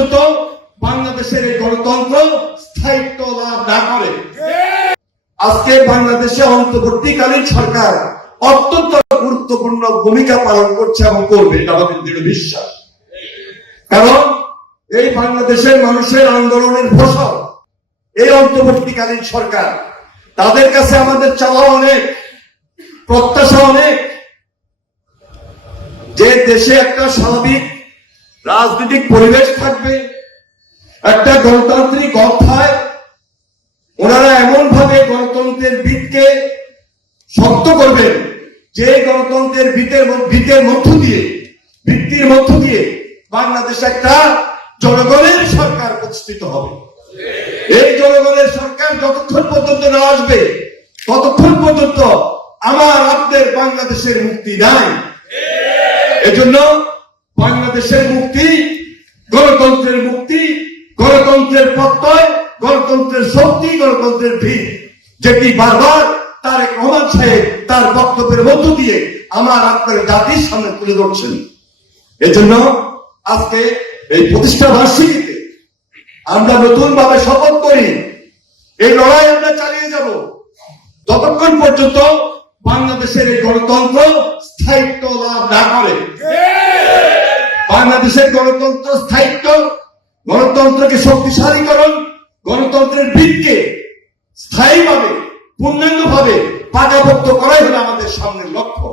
পর্যন্ত বাংলাদেশের এই গণতন্ত্র স্থায়িত্ব লাভ না করে। আজকে বাংলাদেশে অন্তর্বর্তীকালীন সরকার অত্যন্ত গুরুত্বপূর্ণ ভূমিকা পালন করছে এবং করবে, এটা আমাদের দৃঢ় বিশ্বাস। কারণ এই বাংলাদেশের মানুষের আন্দোলনের ফসল এই অন্তর্বর্তীকালীন সরকার। তাদের কাছে আমাদের চাওয়া অনেক, প্রত্যাশা অনেক, যে দেশে একটা স্বাভাবিক রাজনৈতিক পরিবেশ থাকবে, একটা গণতান্ত্রিক অধ্যায় ওনারা এমন ভাবে গণতন্ত্রের ভিতকে শক্ত করবেন যে গণতন্ত্রের ভিতের মধ্য দিয়ে বাংলাদেশ একটা জনগণের সরকার প্রতিষ্ঠিত হবে। এই জনগণের সরকার যতক্ষণ পর্যন্ত না আসবে ততক্ষণ পর্যন্ত আমার আপনাদের বাংলাদেশের মুক্তি নাই। এজন্য বাংলাদেশের মুক্তি, গণতন্ত্রের মুক্তি, গণতন্ত্রের প্রত্যয়, গণতন্ত্রের শক্তি, গণতন্ত্রের ভিত, যেটি বারবার তারেক রহমান সাহেব তার বক্তব্যের মধ্য দিয়ে আমার আপনার জাতির সামনে তুলে ধরছেন। এজন্য আজকে এই প্রতিষ্ঠা বার্ষিকীতে আমরা নতুন ভাবে শপথ করি, এই লড়াই আমরা চালিয়ে যাব যতক্ষণ পর্যন্ত বাংলাদেশের এই গণতন্ত্র স্থায়িত্ব লাভ না করে। বাংলাদেশের গণতন্ত্র স্থায়িত্ব, গণতন্ত্রকে শক্তিশালীকরণ, গণতন্ত্রের ভিতকে স্থায়ীভাবে পূর্ণাঙ্গভাবে পাকাপোক্ত করাই হলো আমাদের সামনের লক্ষ্য।